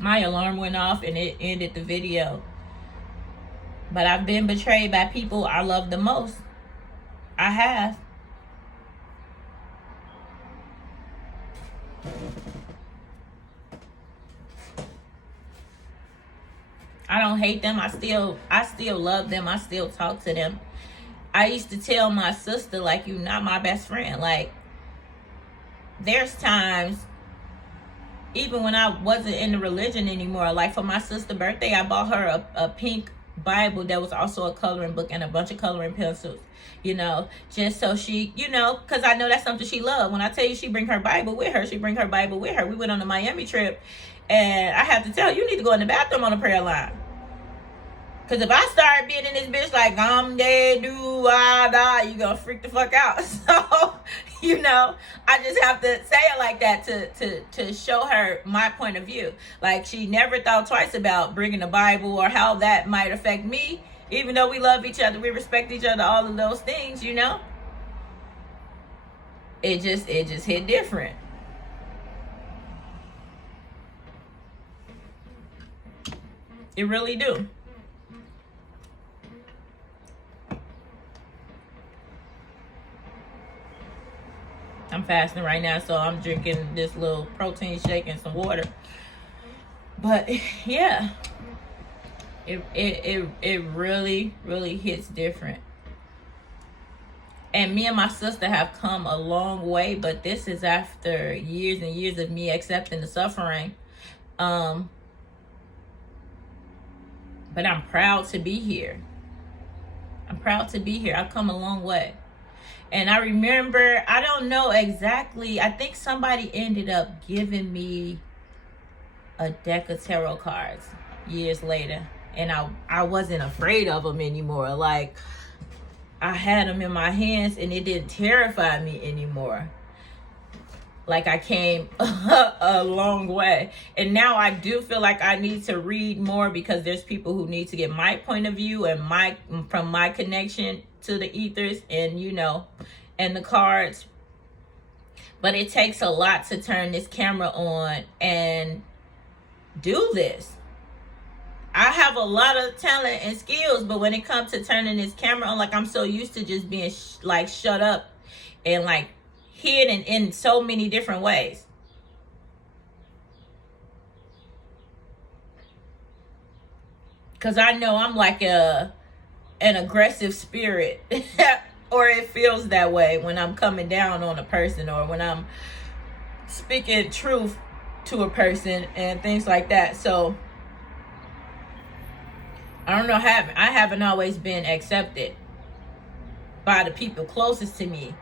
My alarm went off and it ended the video. But I've been betrayed by people I love the most. I have. I don't hate them. I still love them. I still talk to them. I used to tell my sister, like, you're not my best friend. Like, there's times, even when I wasn't in the religion anymore, like for my sister's birthday, I bought her a pink Bible that was also a coloring book and a bunch of coloring pencils, you know, just so she, you know, because I know that's something she loved. When I tell you she bring her Bible with her, she bring her Bible with her. We went on a Miami trip, and I have to tell her, you need to go in the bathroom on the prayer line. Because if I start being in this bitch like, I'm dead, do, I die, you gonna freak the fuck out. So, you know, I just have to say it like that to show her my point of view. Like, she never thought twice about bringing the Bible or how that might affect me. Even though we love each other, we respect each other, all of those things, you know. It just hit different. It really do. I'm fasting right now, so I'm drinking this little protein shake and some water. But yeah, it really, really hits different. And me and my sister have come a long way, but this is after years and years of me accepting the suffering. But I'm proud to be here. I'm proud to be here. I've come a long way. And I remember, I don't know exactly, I think somebody ended up giving me a deck of tarot cards years later. And I wasn't afraid of them anymore. Like, I had them in my hands and it didn't terrify me anymore. Like, I came a long way. And now I do feel like I need to read more, because there's people who need to get my point of view and from my connection to the ethers and, you know, and the cards. But it takes a lot to turn this camera on and do this. I have a lot of talent and skills, but when it comes to turning this camera on, like, I'm so used to just being like shut up and like hidden in so many different ways. Because I know I'm like an aggressive spirit. Or it feels that way when I'm coming down on a person, or when I'm speaking truth to a person and things like that. So I don't know, I haven't always been accepted by the people closest to me.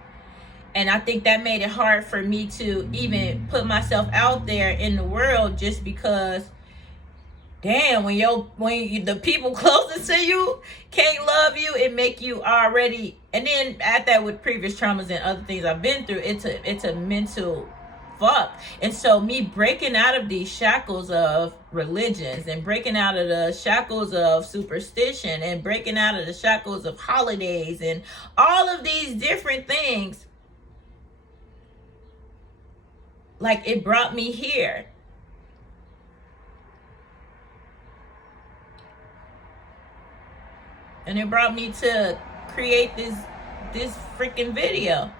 And I think that made it hard for me to even put myself out there in the world, just because, damn, when the people closest to you can't love you, it make you already. And then at that, with previous traumas and other things I've been through, it's a mental fuck. And so me breaking out of these shackles of religions, and breaking out of the shackles of superstition, and breaking out of the shackles of holidays and all of these different things, like, it brought me here. And it brought me to create this freaking video.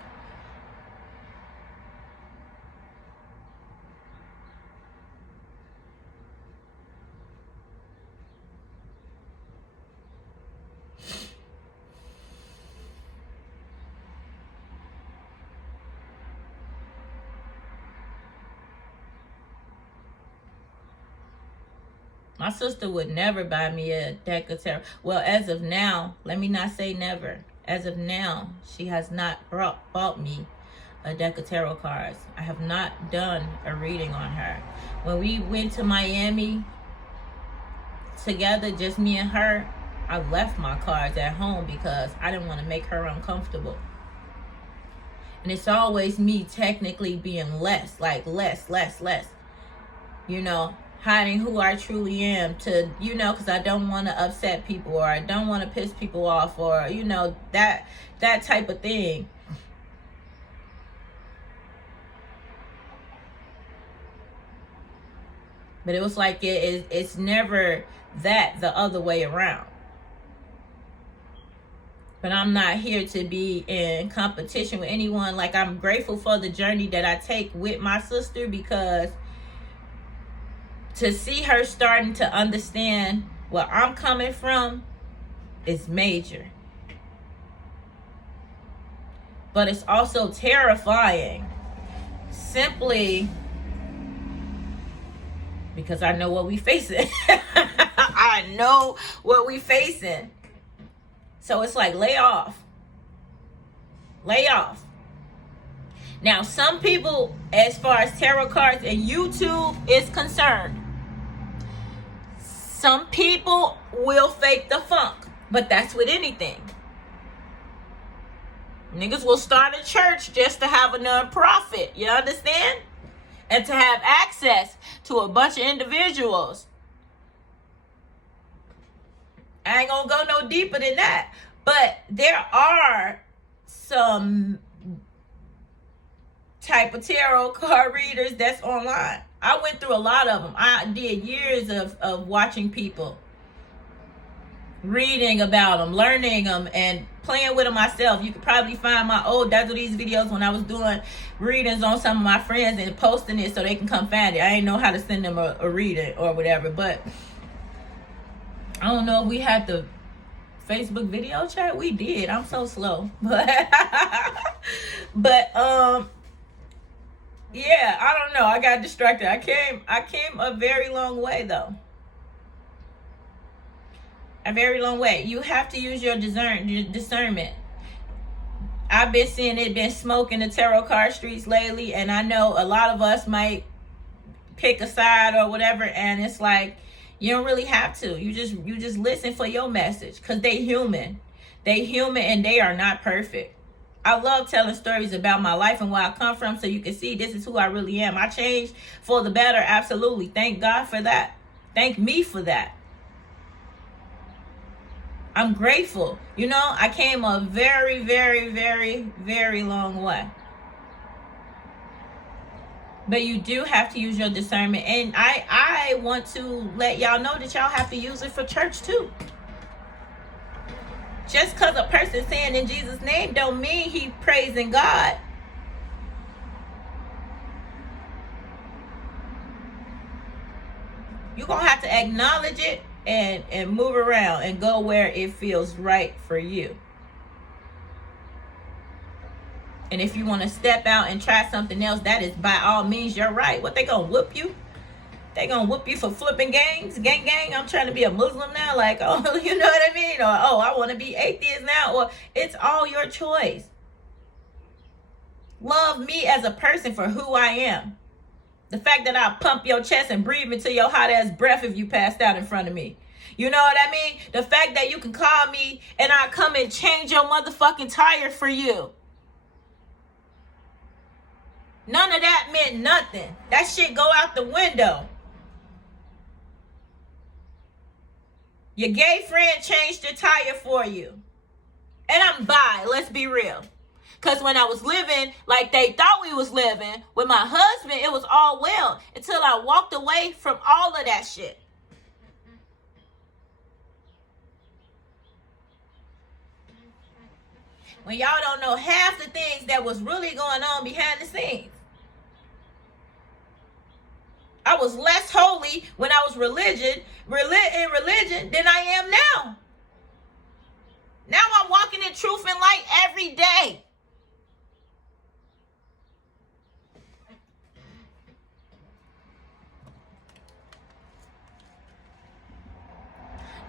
My sister would never buy me a deck of tarot. Well, as of now, let me not say never. As of now, she has not bought me a deck of tarot cards. I have not done a reading on her. When we went to Miami together, just me and her, I left my cards at home because I didn't want to make her uncomfortable. And it's always me technically being less, you know, hiding who I truly am, to, you know, because I don't want to upset people, or I don't want to piss people off, or, you know, that type of thing. But it was like it's never that the other way around. But I'm not here to be in competition with anyone. Like, I'm grateful for the journey that I take with my sister, because to see her starting to understand where I'm coming from is major. But it's also terrifying, simply because I know what we facing. I know what we facing. So it's like, lay off. Lay off. Now, some people, as far as tarot cards and YouTube is concerned, some people will fake the funk. But that's with anything. Niggas will start a church just to have a non-profit. You understand? And to have access to a bunch of individuals. I ain't gonna go no deeper than that. But there are some type of tarot card readers that's online. I went through a lot of them. I did years of watching people, reading about them, learning them, and playing with them myself. You could probably find my old Dazzle These videos when I was doing readings on some of my friends and posting it so they can come find it. I didn't know how to send them a reading or whatever, but I don't know if we had the Facebook video chat. We did. I'm so slow. But yeah, I don't know. I got distracted. I came a very long way though. A very long way. You have to use your discernment. I've been seeing it been smoke in the tarot card streets lately, and I know a lot of us might pick a side or whatever, and it's like, you don't really have to. You just listen for your message, because they human. They human, and they are not perfect. I love telling stories about my life and where I come from, so you can see this is who I really am. I changed for the better, absolutely. Thank God for that. Thank me for that. I'm grateful. You know, I came a very, very, very, very long way. But you do have to use your discernment. And I want to let y'all know that y'all have to use it for church too. Just because a person saying in Jesus' name don't mean he praising God. You're going to have to acknowledge it and move around and go where it feels right for you. And if you want to step out and try something else, that is by all means your right. What, they going to whoop you? They going to whoop you for flipping gangs? Gang, I'm trying to be a Muslim now. Like, oh, you know what I mean? Or, oh, I want to be atheist now. Or, it's all your choice. Love me as a person for who I am. The fact that I'll pump your chest and breathe into your hot ass breath if you passed out in front of me. You know what I mean? The fact that you can call me and I'll come and change your motherfucking tire for you. None of that meant nothing. That shit go out the window. Your gay friend changed your tire for you. And I'm bi, let's be real. Because when I was living like they thought we was living with my husband, it was all well until I walked away from all of that shit. When y'all don't know half the things that was really going on behind the scenes. I was less holy when I was in religion than I am now. Now I'm walking in truth and light every day.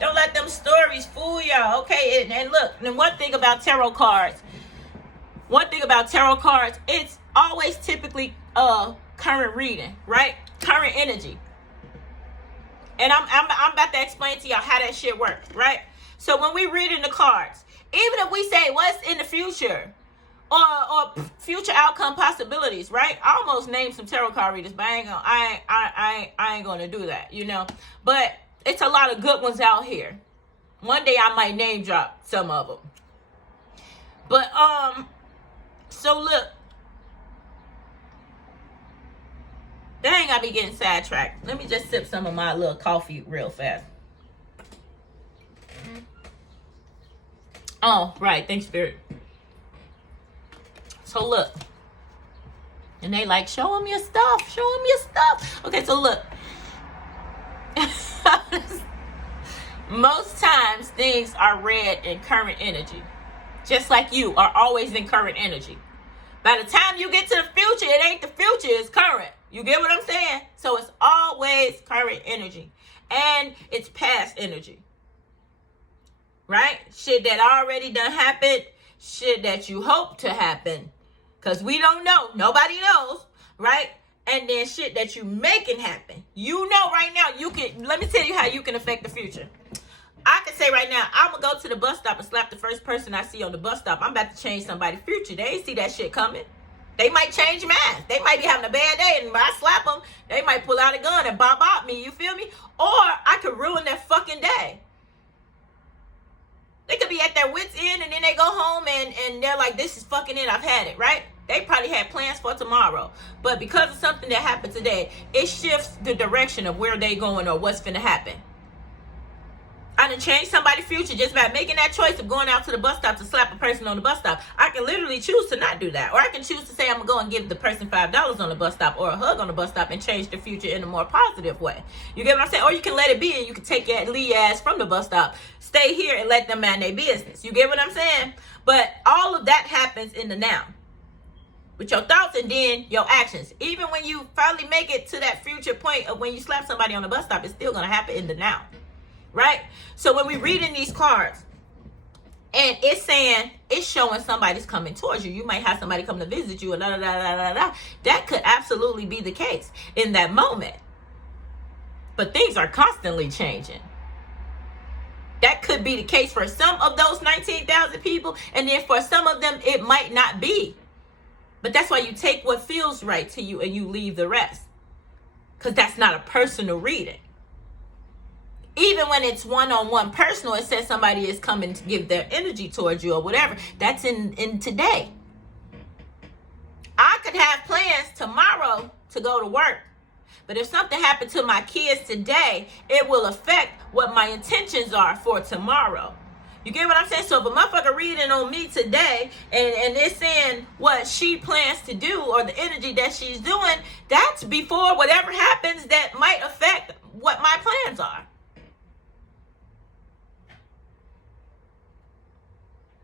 Don't let them stories fool y'all, okay? And look, and one thing about tarot cards, it's always typically current reading, right? Current energy. And I'm about to explain to y'all how that shit works, right? So when we read in the cards, even if we say what's in the future or future outcome possibilities, right? I almost named some tarot card readers, but I ain't gonna do that, you know. But it's a lot of good ones out here. One day I might name drop some of them. But so look, Dang, I be getting sidetracked. Let me just sip some of my little coffee real fast. Oh, right. Thanks, Spirit. So look. And they like, show them your stuff. Show them your stuff. Okay, so look. Most times things are read in current energy. Just like you are always in current energy. By the time you get to the future, it ain't the future, it's current. You get what I'm saying? So it's always current energy. And it's past energy. Right? Shit that already done happened. Shit that you hope to happen. Because we don't know. Nobody knows. Right? And then shit that you making happen. You know right now, you can, let me tell you how you can affect the future. I can say right now, I'm going to go to the bus stop and slap the first person I see on the bus stop. I'm about to change somebody's future. They ain't see that shit coming. They might change minds. They might be having a bad day, and when I slap them, they might pull out a gun and bob me. You feel me? Or I could ruin their fucking day. They could be at their wits' end, and then they go home, and they're like, this is fucking it. I've had it, right? They probably had plans for tomorrow. But because of something that happened today, it shifts the direction of where they going or what's finna happen. I done changed somebody's future just by making that choice of going out to the bus stop to slap a person on the bus stop. I can literally choose to not do that. Or I can choose to say I'm going to go and give the person $5 on the bus stop or a hug on the bus stop and change the future in a more positive way. You get what I'm saying? Or you can let it be and you can take your lead ass from the bus stop. Stay here and let them mind their business. You get what I'm saying? But all of that happens in the now. With your thoughts and then your actions. Even when you finally make it to that future point of when you slap somebody on the bus stop, it's still going to happen in the now. Right? So when we read in these cards and it's saying, it's showing somebody's coming towards you. You might have somebody come to visit you and da da da da da. That could absolutely be the case in that moment. But things are constantly changing. That could be the case for some of those 19,000 people. And then for some of them, it might not be. But that's why you take what feels right to you and you leave the rest. Because that's not a personal reading. Even when it's one-on-one personal, it says somebody is coming to give their energy towards you or whatever. That's in today. I could have plans tomorrow to go to work. But if something happened to my kids today, it will affect what my intentions are for tomorrow. You get what I'm saying? So if a motherfucker reading on me today and it's saying what she plans to do or the energy that she's doing, that's before whatever happens that might affect what my plans are.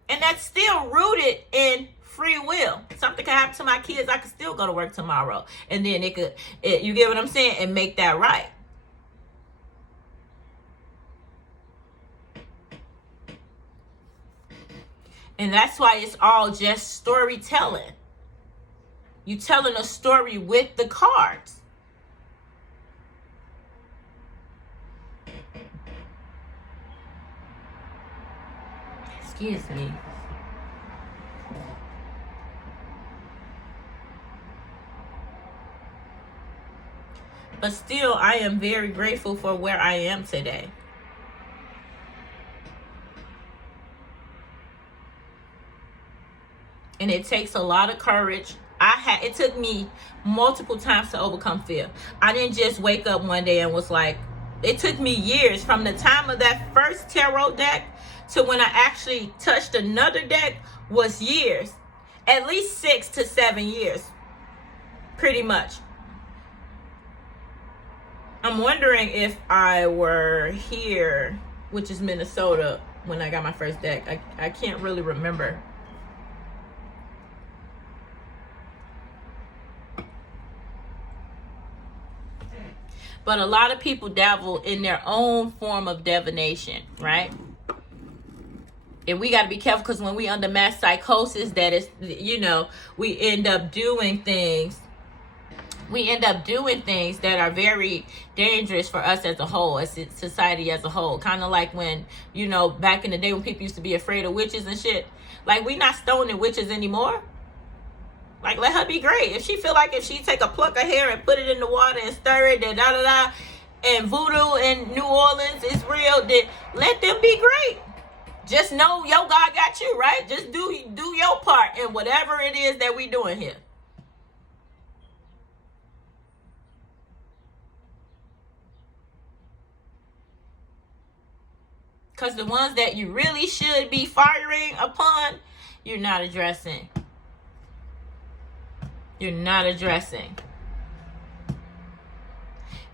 And that's still rooted in free will. Something could happen to my kids. I could still go to work tomorrow. And then you get what I'm saying? And make that right. And that's why it's all just storytelling. You telling a story with the cards. Excuse me. But still, I am very grateful for where I am today. And it takes a lot of courage. It took me multiple times to overcome fear. I didn't just wake up one day and was like, it took me years from the time of that first tarot deck to when I actually touched another deck was years. At least 6 to 7 years. Pretty much. I'm wondering if I were here, which is Minnesota, when I got my first deck. I can't really remember. But a lot of people dabble in their own form of divination, right? And we got to be careful because when we under mass psychosis, that is, we end up doing things. We end up doing things that are very dangerous for us as a whole, as society as a whole. Kind of like when, back in the day when people used to be afraid of witches and shit. Like, we not stoning witches anymore. Like, let her be great. If she feel like if she take a pluck of hair and put it in the water and stir it, and da-da-da, and voodoo in New Orleans is real, then let them be great. Just know your God got you, right? Just do your part in whatever it is that we doing here. Because the ones that you really should be firing upon, you're not addressing. You're not addressing.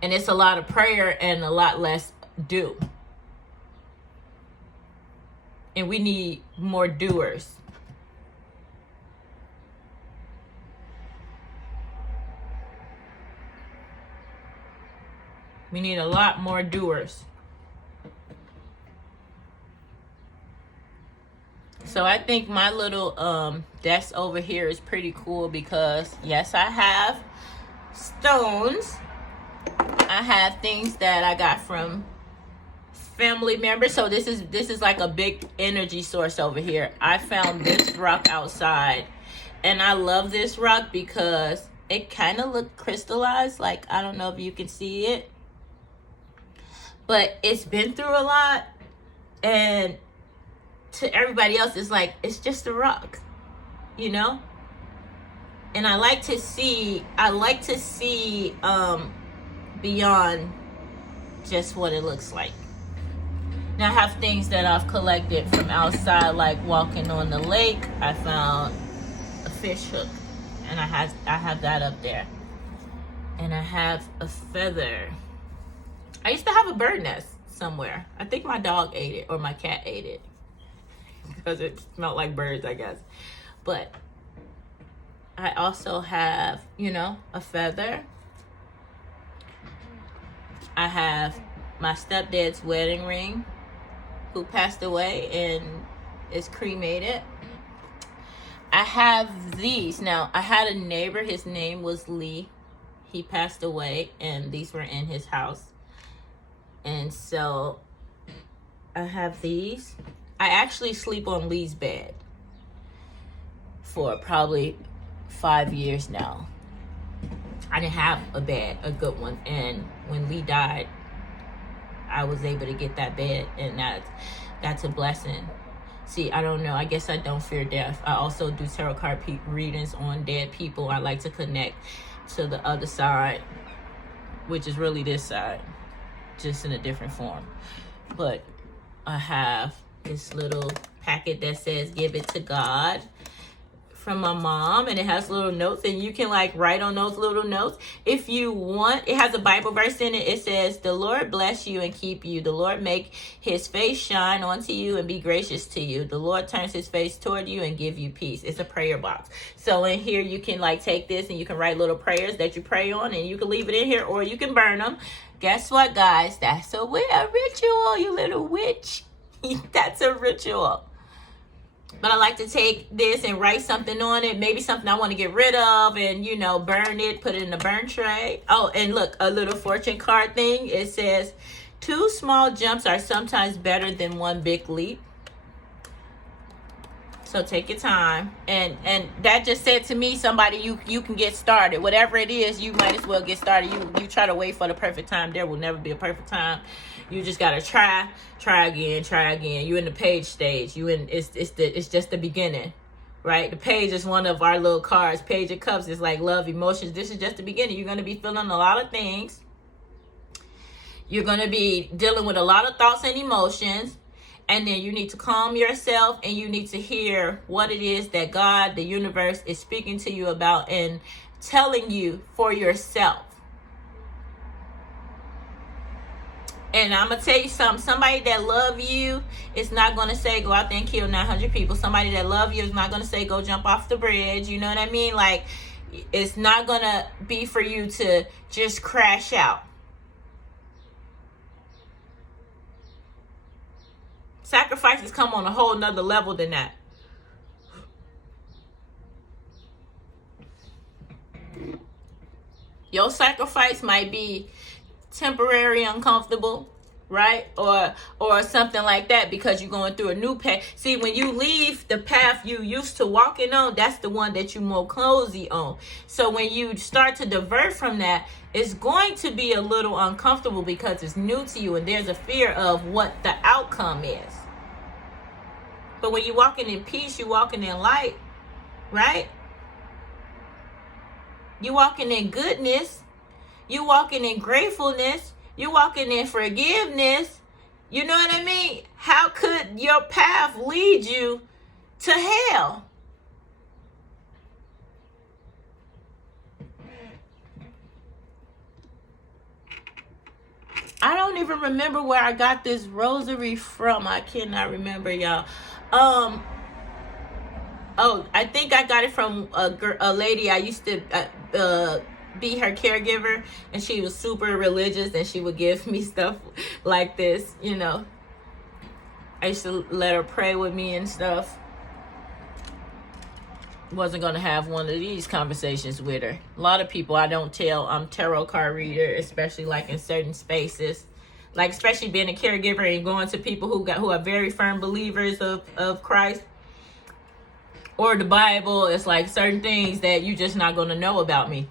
And it's a lot of prayer and a lot less do. And we need more doers. We need a lot more doers. So I think my little desk over here is pretty cool because yes, I have stones. I have things that I got from family members. So this is like a big energy source over here. I found this rock outside, and I love this rock because it kind of looked crystallized. Like, I don't know if you can see it, but it's been through a lot, and to everybody else, it's like, it's just a rock, you know? And I like to see beyond just what it looks like. Now I have things that I've collected from outside, like walking on the lake. I found a fish hook, and I have that up there. And I have a feather. I used to have a bird nest somewhere. I think my dog ate it, or my cat ate it, because it smelled like birds, I guess. But I also have, a feather. I have my stepdad's wedding ring, who passed away and is cremated. I have these. Now, I had a neighbor, his name was Lee. He passed away, and these were in his house. And so I have these. I actually sleep on Lee's bed for probably 5 years now. I didn't have a bed, a good one. And when Lee died, I was able to get that bed, and that's a blessing. See, I don't know. I guess I don't fear death. I also do tarot card readings on dead people. I like to connect to the other side, which is really this side, just in a different form. But I have this little packet that says "Give it to God" from my mom, and it has little notes, and you can like write on those little notes if you want. It has a Bible verse in it. It says, "The Lord bless you and keep you. The Lord make his face shine onto you and be gracious to you. The Lord turns his face toward you and give you peace." It's a prayer box. So in here you can like take this and you can write little prayers that you pray on, and you can leave it in here or you can burn them. Guess what, guys? That's a ritual, you little witch. That's a ritual. But I like to take this and write something on it, maybe something I want to get rid of, and, burn it, put it in a burn tray. Oh, and look, a little fortune card thing. It says, 2 small jumps are sometimes better than 1 big leap. So take your time. And that just said to me, somebody, you can get started. Whatever it is, you might as well get started. You try to wait for the perfect time. There will never be a perfect time. You just gotta try again. You in the page stage. It's just the beginning, right? The page is one of our little cards. Page of Cups is like love, emotions. This is just the beginning. You're gonna be feeling a lot of things. You're gonna be dealing with a lot of thoughts and emotions, and then you need to calm yourself, and you need to hear what it is that God, the universe, is speaking to you about and telling you for yourself. And I'm going to tell you something. Somebody that love you is not going to say, go out there and kill 900 people. Somebody that love you is not going to say, go jump off the bridge. You know what I mean? Like, it's not going to be for you to just crash out. Sacrifices come on a whole nother level than that. Your sacrifice might be temporary, uncomfortable, right? Or something like that, because you're going through a new path. See, when you leave the path you used to walking on, that's the one that you more cozy on. So when you start to divert from that, it's going to be a little uncomfortable because it's new to you, and there's a fear of what the outcome is. But when you're walking in peace, you're walking in light, right? You're walking in goodness. You're walking in gratefulness. You're walking in forgiveness. You know what I mean? How could your path lead you to hell? I don't even remember where I got this rosary from. I cannot remember, y'all. Oh, I think I got it from a lady I used to be her caregiver, and she was super religious, and she would give me stuff like this, you know. I used to let her pray with me and stuff. Wasn't going to have one of these conversations with her. A lot of people I don't tell I'm tarot card reader, especially like in certain spaces. Like especially being a caregiver and going to people who are very firm believers of Christ or the Bible. It's like certain things that you're just not going to know about me.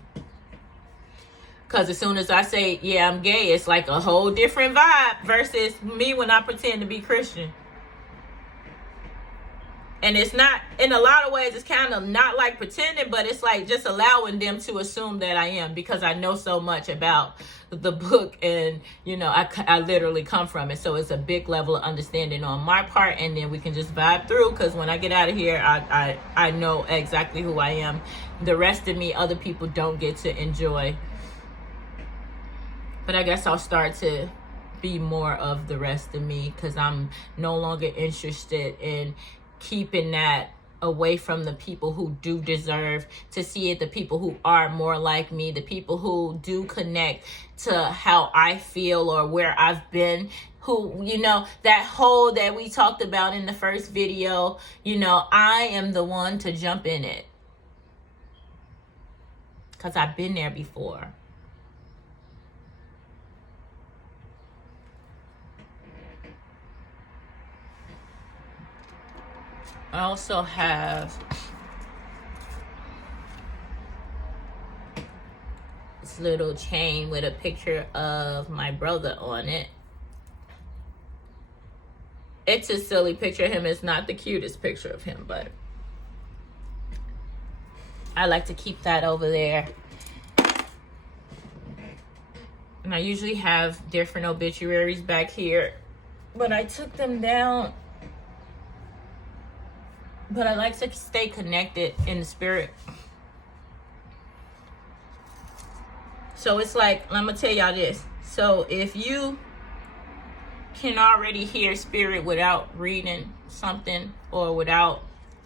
Because as soon as I say, yeah, I'm gay, it's like a whole different vibe versus me when I pretend to be Christian. And it's not, in a lot of ways, it's kind of not like pretending, but it's like just allowing them to assume that I am, because I know so much about the book, and, you know, I literally come from it. So it's a big level of understanding on my part, and then we can just vibe through, because when I get out of here, I know exactly who I am. The rest of me, other people don't get to enjoy. But I guess I'll start to be more of the rest of me, because I'm no longer interested in keeping that away from the people who do deserve to see it, the people who are more like me, the people who do connect to how I feel or where I've been, who, you know, that hole that we talked about in the first video, you know, I am the one to jump in it, because I've been there before. I also have this little chain with a picture of my brother on it. It's a silly picture of him. It's not the cutest picture of him, but I like to keep that over there. And I usually have different obituaries back here, but I took them down. But I like to stay connected in the spirit. So it's like, I'm going to tell y'all this. So if you can already hear spirit without reading something, or without,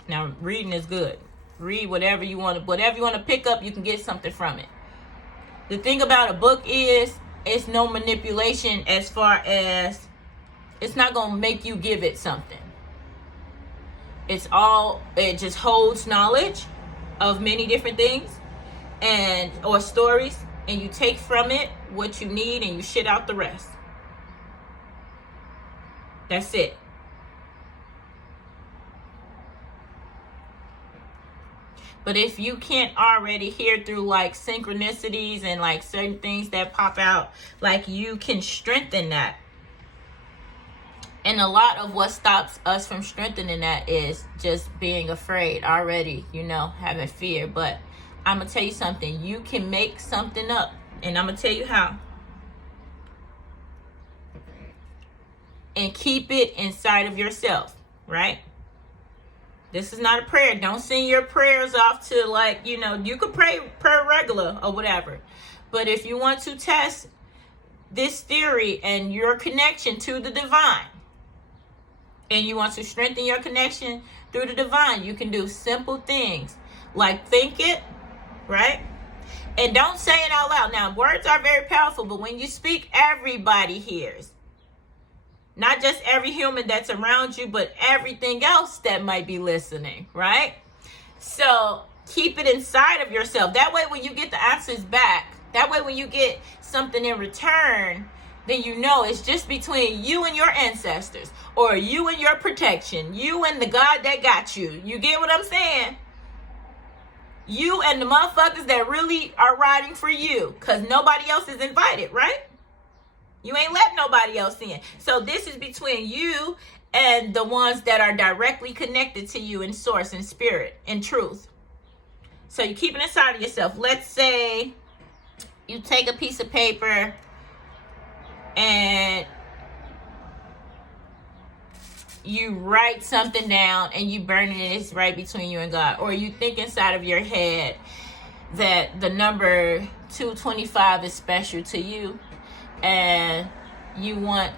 now reading is good. Read whatever you want to pick up, you can get something from it. The thing about a book is, it's no manipulation, as far as it's not going to make you give it something. It just holds knowledge of many different things or stories, and you take from it what you need and you shit out the rest. That's it. But if you can't already hear through like synchronicities and like certain things that pop out, like you can strengthen that. And a lot of what stops us from strengthening that is just being afraid already, you know, having fear. But I'm going to tell you something. You can make something up. And I'm going to tell you how. And keep it inside of yourself, right? This is not a prayer. Don't send your prayers off to, like, you know, you could pray regular or whatever. But if you want to test this theory and your connection to the divine, and you want to strengthen your connection through the divine, you can do simple things like think it, right? And don't say it out loud. Now, words are very powerful, but when you speak, everybody hears. Not just every human that's around you, but everything else that might be listening, right? So keep it inside of yourself. That way, when you get the answers back, that way when you get something in return, then you know it's just between you and your ancestors, or you and your protection, you and the God that got you. You get what I'm saying? You and the motherfuckers that really are riding for you, because nobody else is invited, right? You ain't letting nobody else in. So this is between you and the ones that are directly connected to you in source, in spirit, in truth. So you keep it inside of yourself. Let's say you take a piece of paper and you write something down and you burn it, and it's right between you and God. Or you think inside of your head that the number 225 is special to you, and you want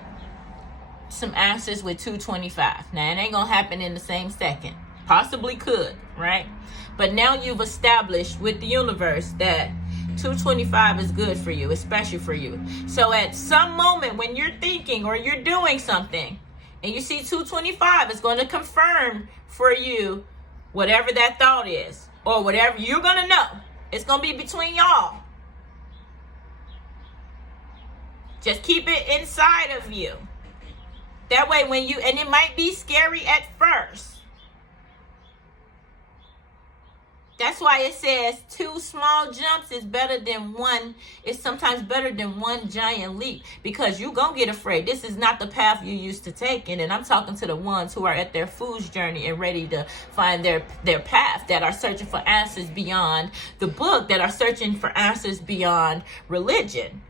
some answers with 225. Now, it ain't gonna happen in the same second. Possibly could, right? But now you've established with the universe that 225 is good for you, it's special for you. So at some moment when you're thinking or you're doing something and you see 225, it's going to confirm for you whatever that thought is, or whatever you're going to know. It's going to be between y'all. Just keep it inside of you. That way when you, and it might be scary at first. That's why it says 2 small jumps is better than one. It's sometimes better than 1 giant leap, because you gonna get afraid. This is not the path you used to take. And I'm talking to the ones who are at their fool's journey and ready to find their path, that are searching for answers beyond the book, that are searching for answers beyond religion.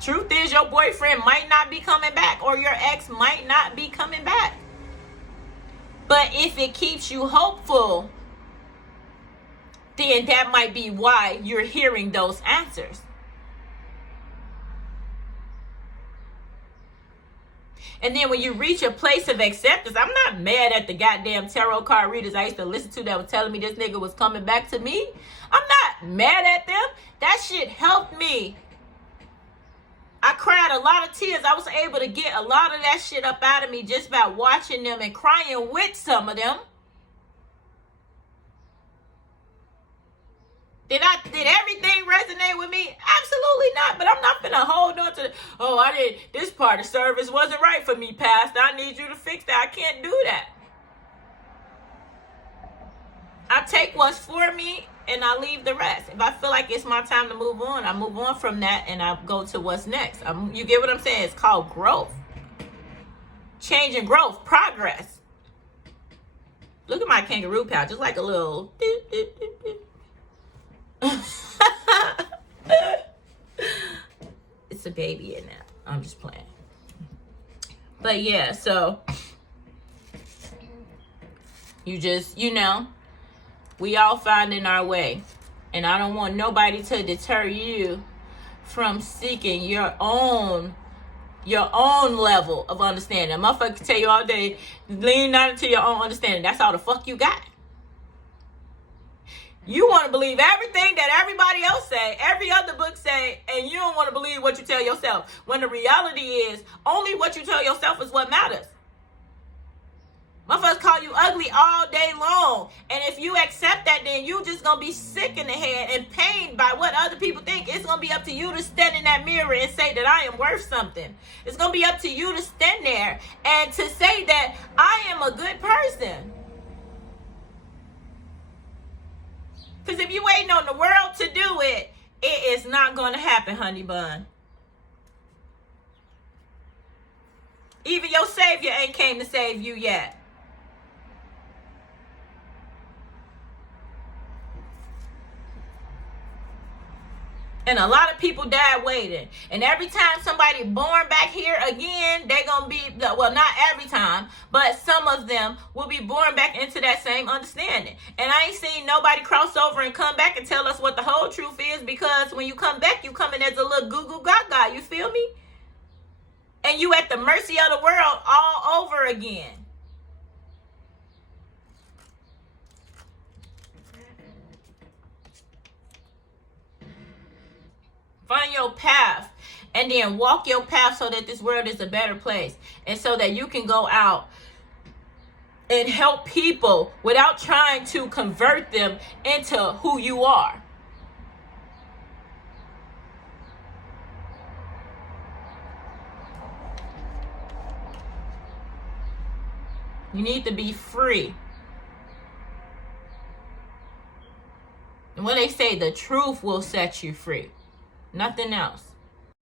Truth is, your boyfriend might not be coming back, or your ex might not be coming back. But if it keeps you hopeful, then that might be why you're hearing those answers. And then when you reach a place of acceptance, I'm not mad at the goddamn tarot card readers I used to listen to that was telling me this nigga was coming back to me. I'm not mad at them. That shit helped me. I cried a lot of tears. I was able to get a lot of that shit up out of me just by watching them and crying with some of them. Did everything resonate with me? Absolutely not. But I'm not gonna hold on to this part of service wasn't right for me, Pastor. I need you to fix that. I can't do that. I take what's for me and I leave the rest. If I feel like it's my time to move on, I move on from that and I go to what's next. You get what I'm saying? It's called growth. Change and growth. Progress. Look at my kangaroo pouch. Just like a little... It's a baby in there. I'm just playing. But yeah, so... we all finding our way. And I don't want nobody to deter you from seeking your own level of understanding. A motherfucker can tell you all day, lean not into your own understanding. That's all the fuck you got. You want to believe everything that everybody else say, every other book say, and you don't want to believe what you tell yourself. When the reality is, only what you tell yourself is what matters. Motherfuckers call you ugly all day long. And if you accept that, then you just going to be sick in the head and pained by what other people think. It's going to be up to you to stand in that mirror and say that I am worth something. It's going to be up to you to stand there and to say that I am a good person. Because if you waiting on the world to do it, it is not going to happen, honey bun. Even your Savior ain't came to save you yet. And a lot of people died waiting. And every time somebody born back here again, they're going to be, well, not every time, but some of them will be born back into that same understanding. And I ain't seen nobody cross over and come back and tell us what the whole truth is, because when you come back, you come in as a little goo-goo gaga, you feel me? And you at the mercy of the world all over again. Find your path and then walk your path so that this world is a better place, and so that you can go out and help people without trying to convert them into who you are. You need to be free. And when they say the truth will set you free, nothing else.